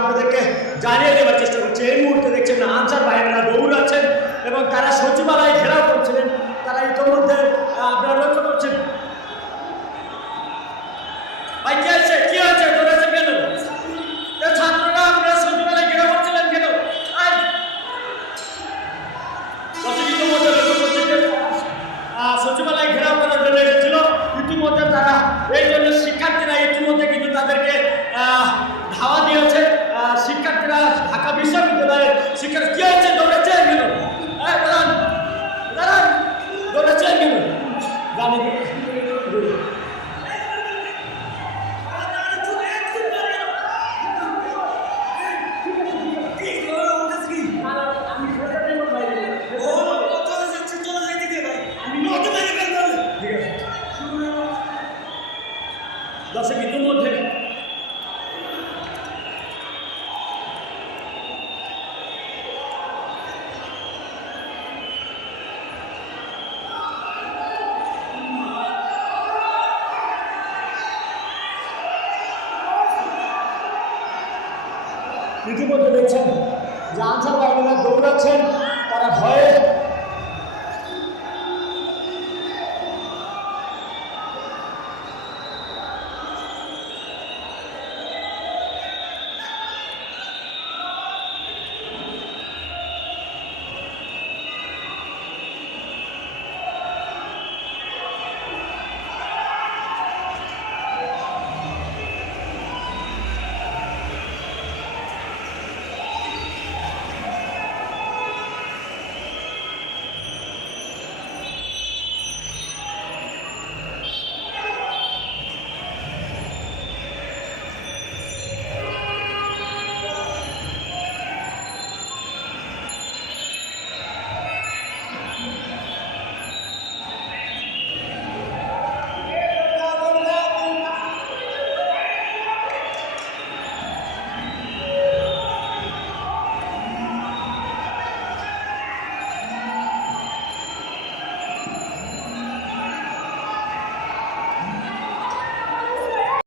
আপনাদেরকে জানিয়ে দেওয়ার চেষ্টা করছি। এই মুহূর্তে দেখছেন আনসার বাহিনীরা দৌড়াচ্ছেন এবং তারা সচিবালয় ঘেরাও করছিলেন। তারা ইতিমধ্যে আপনারা লক্ষ্য করছেন। ভাই কি আছে, কি আছে, দৌড়াচ্ছেন কেন? ছাত্ররা আপনারা সচিবালয় ঘেরাও করছিলেন কেন? ইতিমধ্যে লক্ষ্য করছেন যে সচিবালয় ঘেরাও করার জন্য এসেছিল। ইতিমধ্যে তারা এই জন্য শিক্ষার্থীরা ইতিমধ্যে কিন্তু তাদেরকে ধাওয়া দিয়েছে। শিক্ষার্থীরা ঢাকা বিশ্ববিদ্যালয়ের শিক্ষার্থী কি হচ্ছে, দৌড়াচ্ছেন কেন? দাঁড়ান দাঁড়ান, দৌড়াচ্ছেন কেন? জানি দর্শক ইতিমধ্যে দেখছেন যে আনসার বাহিনীরা দৌড়াচ্ছেন, তারা ভয়ে